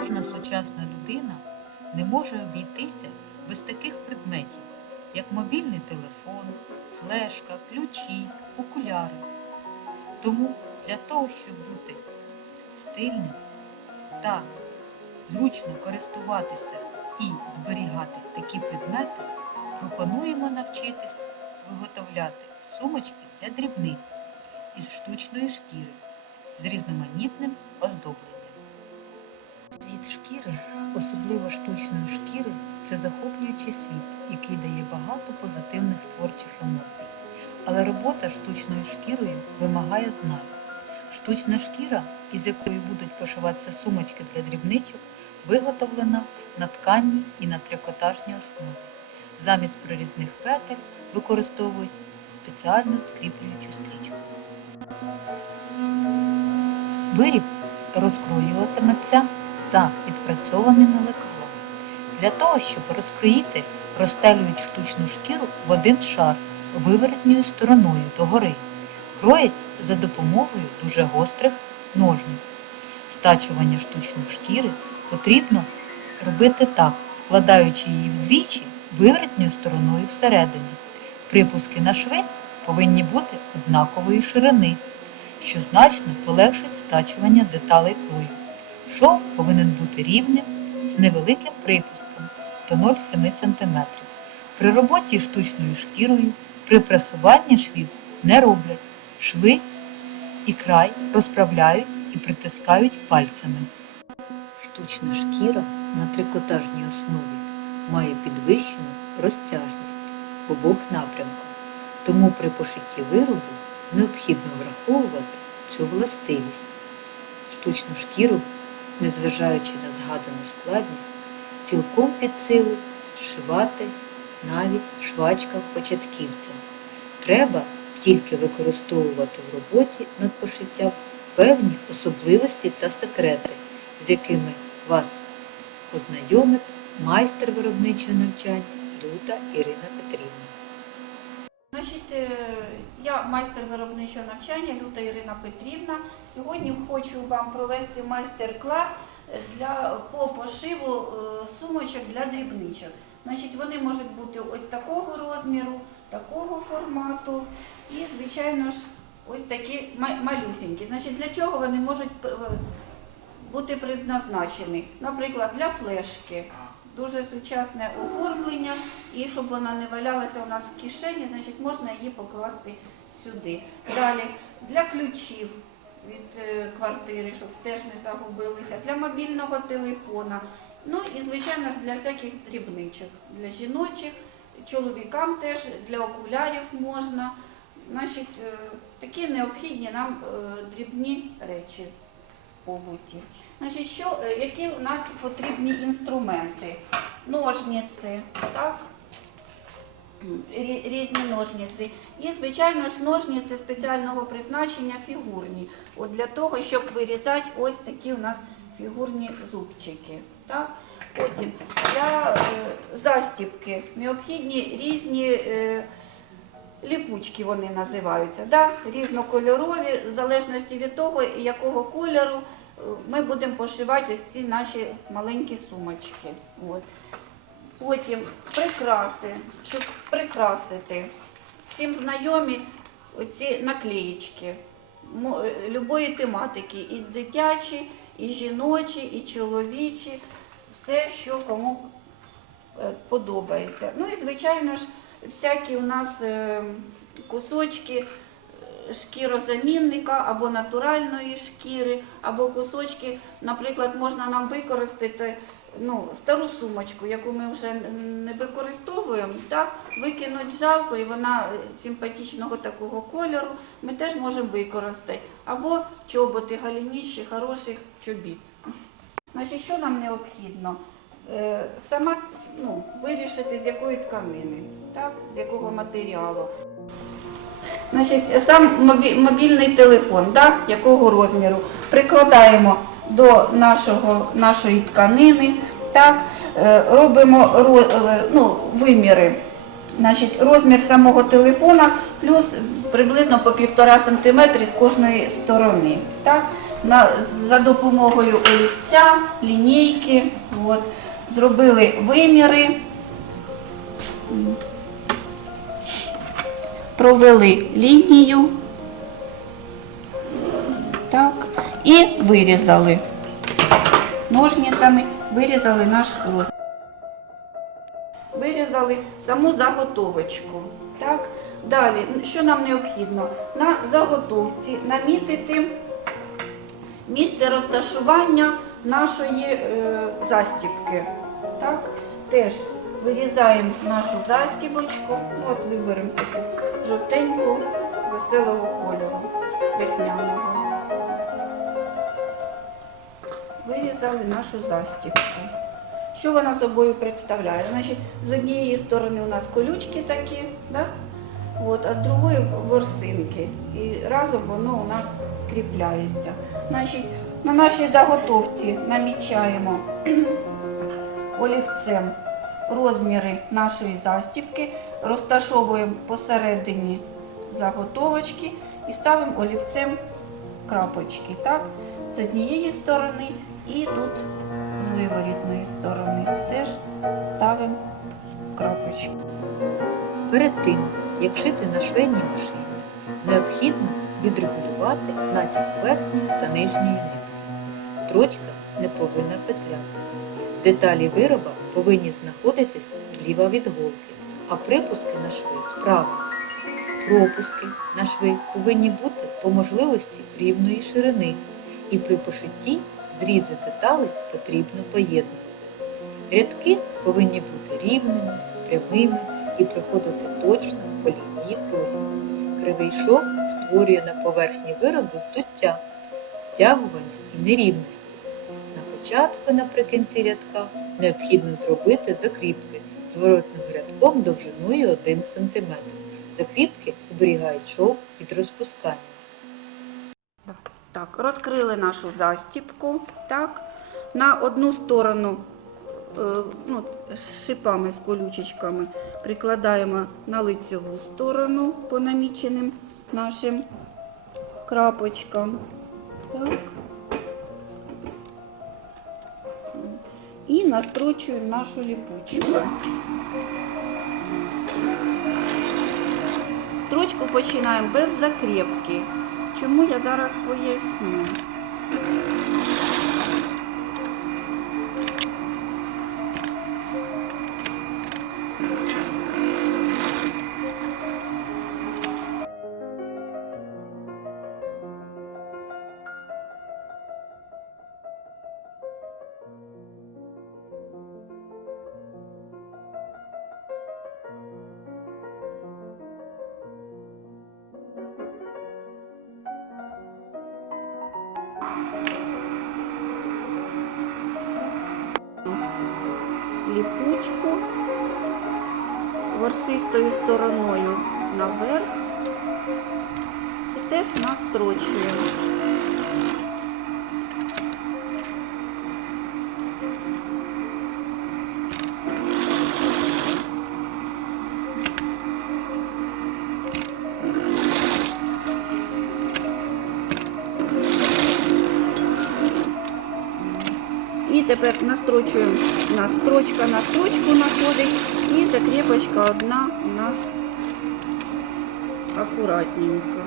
Кожна сучасна людина не може обійтися без таких предметів, як мобільний телефон, флешка, ключі, окуляри. Тому для того, щоб бути стильним та зручно користуватися і зберігати такі предмети, пропонуємо навчитись виготовляти сумочки для дрібниць із штучної шкіри з різноманітним оздобленням. Світ шкіри, особливо штучної шкіри, це захоплюючий світ, який дає багато позитивних творчих емоцій. Але робота штучною шкірою вимагає знань. Штучна шкіра, із якої будуть пошиватися сумочки для дрібничок, виготовлена на тканній і на трикотажній основі. Замість прорізних петель використовують спеціальну скріплюючу стрічку. Виріб розкроюватиметься за відпрацьованими лекалами. Для того, щоб розкроїти, розстелюють штучну шкіру в один шар виворотньою стороною догори. Кроять за допомогою дуже гострих ножниць. Стачування штучної шкіри потрібно робити так, складаючи її вдвічі виворотньою стороною всередині. Припуски на шви повинні бути однакової ширини, що значно полегшить стачування деталей крою. Шов повинен бути рівним з невеликим припуском до 0,7 см. При роботі штучною шкірою при пресуванні швів не роблять. Шви і край розправляють і притискають пальцями. Штучна шкіра на трикотажній основі має підвищену розтяжність в обох напрямках, тому при пошитті виробу необхідно враховувати цю властивість. Штучну шкіру, незважаючи на згадану складність, цілком під силу зшивати навіть швачкам-початківцям. Треба тільки використовувати в роботі над пошиттям певні особливості та секрети, з якими вас ознайомить майстер виробничого навчання Люта Ірина Петрівна. Значить, е, я майстер виробничого навчання Люта Ірина Петрівна. Сьогодні хочу вам провести майстер-клас е, для по пошиву е, сумочок для дрібничок. Значить, вони можуть бути ось такого розміру, такого формату і, звичайно ж, ось такі ма- малюсенькі. Значить, для чого вони можуть бути предназначені? Наприклад, для флешки. Дуже сучасне оформлення, і щоб вона не валялася у нас в кишені, значить можна її покласти сюди. Далі для ключів від е, квартири, щоб теж не загубилися, для мобільного телефона. Ну і звичайно ж для всяких дрібничок, для жіночих, чоловікам теж, для окулярів можна. Значить, е, такі необхідні нам е, дрібні речі побуті. Значить, що, е, які у нас потрібні інструменти? Ножниці, так? Різні ножниці. І, звичайно ж, ножниці спеціального призначення фігурні. От для того, щоб вирізати ось такі у нас фігурні зубчики. Так? Потім для е, застіпки необхідні різні е, ліпучки вони називаються. Да? Різнокольорові, в залежності від того, якого кольору е, ми будемо пошивати ось ці наші маленькі сумочки. От. Потім прикраси, щоб прикрасити. Всім знайомі оці наклеїчки е, любої тематики, і дитячі, і жіночі, і чоловічі, все, що кому е, подобається. Ну і звичайно ж, всякі у нас е, кусочки е, шкірозамінника або натуральної шкіри, або кусочки, наприклад, можна нам використати ну, стару сумочку, яку ми вже не використовуємо, так, викинуть жалко, і вона е, симпатичного такого кольору, ми теж можемо використати. Або чоботи галініші, хороших чобіт. Значить, що нам необхідно? Сама ну, вирішити, з якої тканини, так, з якого матеріалу. Значить, сам мобільний телефон, так, якого розміру, прикладаємо до нашого, нашої тканини, так, е, робимо е, ну, виміри. Значить, розмір самого телефона плюс приблизно по півтора сантиметри з кожної сторони. Так? на, за допомогою олівця, лінійки. От, зробили виміри. Провели лінію. Так, і вирізали. Ножницями вирізали наш розмір. Вирізали саму заготовочку. Так? Далі, що нам необхідно? На заготовці намітити місце розташування нашої е, застібки. Так? Теж вирізаємо нашу застібочку. От виберемо таку жовтеньку, веселого кольору, весняного. Вирізали нашу застібку. Що вона собою представляє? Значить, з однієї сторони у нас колючки такі, да? От, а з другої ворсинки. І разом воно у нас скріпляється. Значить, на нашій заготовці намічаємо олівцем розміри нашої застібки, розташовуємо посередині заготовочки і ставимо олівцем крапочки. Так? З однієї сторони і тут з виворітної сторони теж ставимо крапочки. Перед тим, як шити на швейній машині, необхідно відрегулювати натяг верхньої та нижньої нитки. Строчка не повинна петляти. Деталі вироба повинні знаходитись зліва від голки, а припуски на шви справа. Пропуски на шви повинні бути по можливості рівної ширини, і при пошитті зрізи деталей потрібно поєднувати. Рядки повинні бути рівними, прямими і приходити точно по лінії крою. Кривий шов створює на поверхні виробу здуття, стягування і нерівності. На початку і наприкінці рядка необхідно зробити закріпки зворотним рядком довжиною 1 см. Закріпки оберігають шов від розпускання. Так, розкрили нашу застіпку. Так. На одну сторону е, ну, шипами, з колючечками прикладаємо на лицеву сторону по наміченим нашим крапочкам. Так. І настрочуємо нашу ліпучку. Строчку починаємо без закріпки. Чому я зараз поясню? Ворсистою стороною наверх. І теж настрочуємо. І тепер настрочуємо, у нас строчка на строчку находить, і закріпочка одна у нас акуратненько.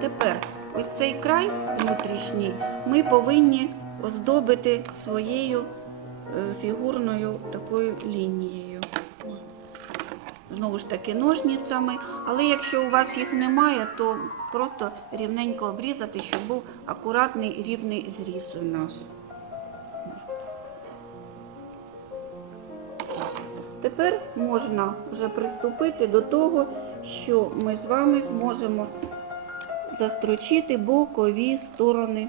Тепер ось цей край внутрішній ми повинні оздобити своєю е, фігурною такою лінією. Знову ж таки ножницями, але якщо у вас їх немає, то просто рівненько обрізати, щоб був акуратний рівний зріз у нас. Тепер можна вже приступити до того, що ми з вами зможемо застрочити бокові сторони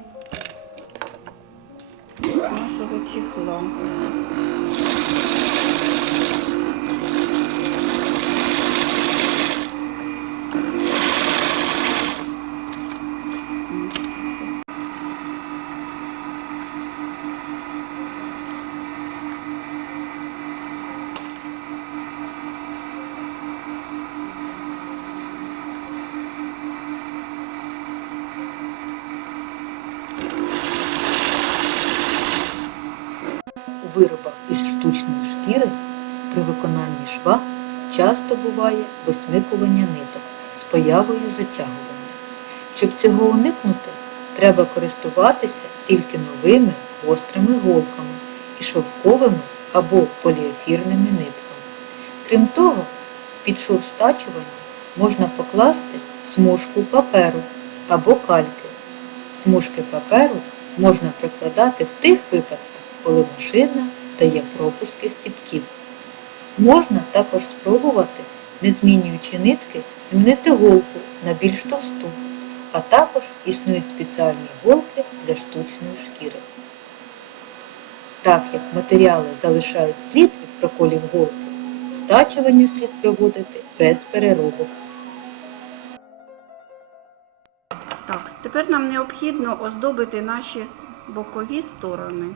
нашого чехла. Виробах із штучної шкіри при виконанні шва часто буває висмикування ниток з появою затягування. Щоб цього уникнути, треба користуватися тільки новими гострими голками і шовковими або поліефірними нитками. Крім того, під шов стачування можна покласти смужку паперу або кальки. Смужки паперу можна прикладати в тих випадках, коли машина дає пропуски стіпків. Можна також спробувати, не змінюючи нитки, змінити голку на більш товсту, а також існують спеціальні голки для штучної шкіри. Так як матеріали залишають слід від проколів голки, стачування слід проводити без переробок. Так, тепер нам необхідно оздобити наші бокові сторони.